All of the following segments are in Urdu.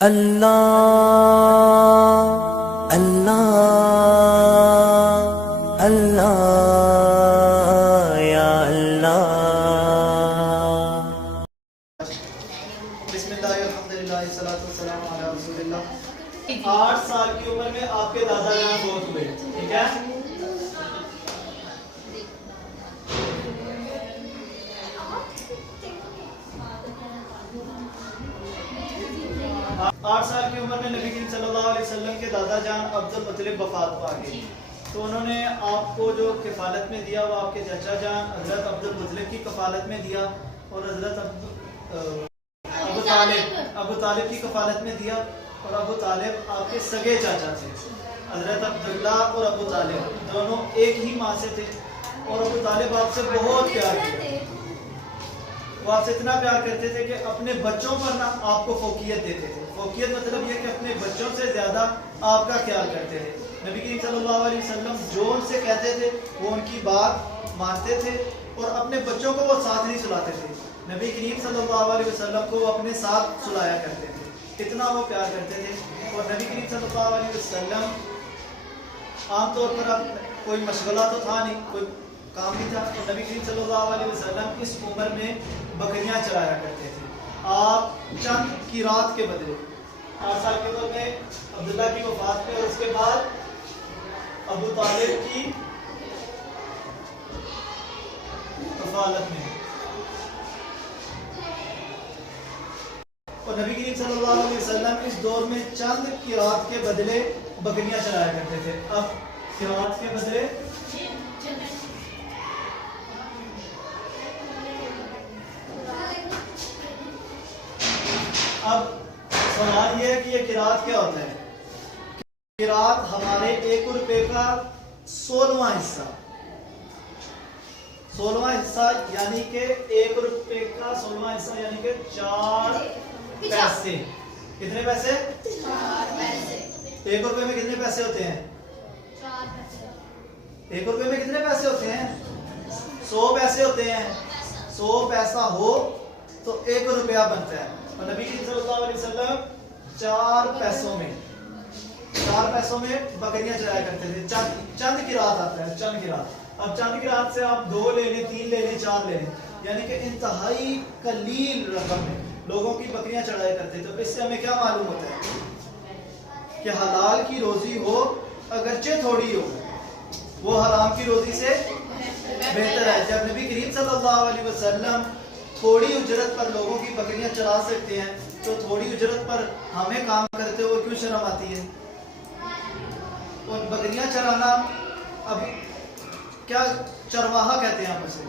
اللہ اللہ اللہ یا اللہ۔ بسم اللہ الحمدللہ والصلاۃ والسلام علی رسول اللہ۔ 8 سال کی عمر میں آپ کے دادا جان فوت ہوئے، ٹھیک ہے؟ آٹھ سال کی عمر میں نبی کریم صلی اللہ علیہ وسلم کے دادا جان عبد المطلب وفات پا گئے، تو انہوں نے آپ کو جو کفالت میں دیا وہ آپ کے چچا جان حضرت عبد المطلب کی کفالت میں دیا، اور حضرت ابو طالب کی کفالت میں دیا، اور ابو طالب آپ کے سگے چاچا تھے۔ حضرت عبداللہ اور ابو طالب دونوں ایک ہی ماں سے تھے، اور ابو طالب آپ سے بہت پیار کرتے، وہ آپ سے اتنا پیار کرتے تھے کہ اپنے بچوں پر نہ آپ کو فوقیت دیتے تھے۔ فوقیت مطلب یہ کہ اپنے بچوں سے زیادہ آپ کا خیال کرتے تھے۔ نبی کریم صلی اللہ علیہ وسلم جو ان سے کہتے تھے وہ ان کی بات مانتے تھے، اور اپنے بچوں کو وہ ساتھ نہیں سلاتے تھے، نبی کریم صلی اللہ علیہ وسلم کو وہ اپنے ساتھ سلایا کرتے تھے، اتنا وہ پیار کرتے تھے۔ اور نبی کریم صلی اللہ علیہ وسلم عام طور پر اب کوئی مشغلہ تو تھا نہیں، کوئی کام نہیں تھا، تو نبی کریم صلی اللہ علیہ وسلم اس عمر میں بکریاں چرایا کرتے تھے۔ آپ چند کی رات کے بدلے 8 سال کے عمر میں عبداللہ کی وفات میں، اور اس کے بعد ابو طالب کی کفالت میں، اور نبی کریم صلی اللہ علیہ وسلم اس دور میں چند کی رات کے بدلے بکریاں چرایا کرتے تھے۔ اب قرات کے بدلے اب سوال یہ ہے کہ یہ قرات کیا ہوتا ہے؟ قرات ہمارے 1 روپے کا 16واں حصہ، 16واں حصہ یعنی کہ 1 روپے کا 16واں حصہ یعنی کہ 4 پیسے۔ کتنے پیسے؟ 4 پیسے۔ 1 روپے میں کتنے پیسے ہوتے ہیں؟ 4 پیسے۔ 1 روپے میں کتنے پیسے ہوتے ہیں؟ 100 پیسے ہوتے ہیں۔ 100 پیسہ ہو تو 1 روپیہ بنتا ہے، اور نبی صلی اللہ علیہ وسلم 4 پیسوں میں بکریاں چرایا کرتے تھے۔ چند کی رات آتا ہے، چند کی رات۔ اب چند کی رات سے آپ 2 لے لیں، 3 لے لیں، 4 لے لیں، یعنی کہ انتہائی قلیل رقم میں لوگوں کی بکریاں چڑھایا کرتے تھے۔ تو اس سے ہمیں کیا معلوم ہوتا ہے کہ حلال کی روزی ہو اگرچہ تھوڑی ہو، وہ حرام کی روزی سے بہتر ہے۔ جب نبی کریم صلی اللہ علیہ وسلم تھوڑی اجرت پر لوگوں کی بکریاں چرا سکتے ہیں، تو تھوڑی اجرت پر ہمیں کام کرتے ہوئے کیوں شرم آتی ہے؟ اور بکریاں چرانا اب کیا چرواہا کہتے ہیں آپ اسے،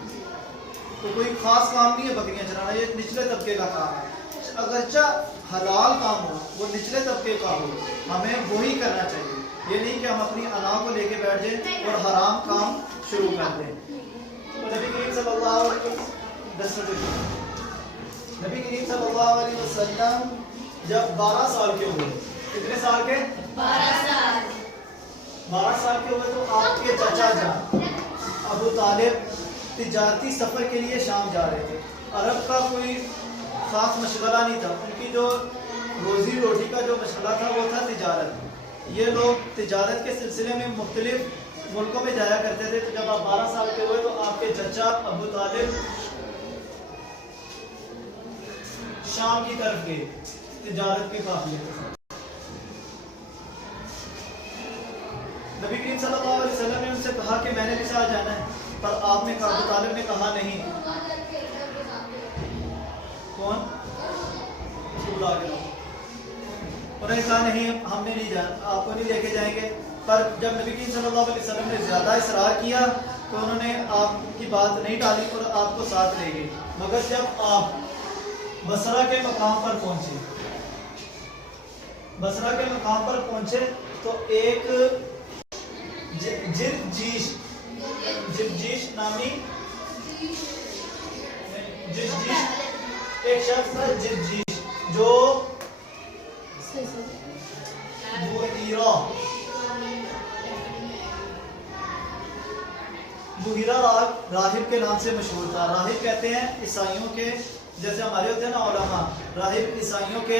تو کوئی خاص کام نہیں ہے بکریاں چرانا، یہ نچلے طبقے کا کام ہے۔ اگرچہ حلال کام ہو، وہ نچلے طبقے کا ہو، ہمیں وہی کرنا چاہیے۔ یہ نہیں کہ ہم اپنی انا کو لے کے بیٹھ جائیں اور حرام کام شروع کر دیں۔ تو نبی کریم صلی اللہ علیہ وسلم جب 12 سال کے ہوئے، کتنے سال کے؟ 12 سال کے ہوئے، تو آپ کے چچا جان ابو طالب تجارتی سفر کے لیے شام جا رہے تھے۔ عرب کا کوئی خاص مشغلہ نہیں تھا، ان کی جو روزی روٹی کا جو مشغلہ تھا وہ تھا تجارت۔ یہ لوگ تجارت کے سلسلے میں مختلف ملکوں میں جایا کرتے تھے۔ تو جب آپ 12 سال کے ہوئے تو آپ کے چچا ابو طالب شام کی طرف گئے تجارت کے قافلے کے ساتھ۔ نبی کریم صلی اللہ علیہ وسلم نے ان سے کہا کہ میں نے بھی ساتھ جانا ہے، پر آپ نے کہا، ابو طالب نے کہا نہیں۔ کون؟ انہوں نے کہا نہیں، ہم نے نہیں جانا، آپ کو نہیں لے کے جائیں گے۔ پر جب نبی کریم صلی اللہ علیہ وسلم نے زیادہ اصرار کیا تو انہوں نے آپ کی بات نہیں ٹالی اور آپ کو ساتھ لے گئے۔ مگر جب آپ بصرہ کے مقام پر پہنچے تو ایک جرجیش نامی ایک شخص تھا، جرجیش، جو بحیرہ راہب کے نام سے مشہور تھا۔ راہب کہتے ہیں عیسائیوں کے، جیسے ہمارے ہوتے ہیں نا علماء، راہب عیسائیوں کے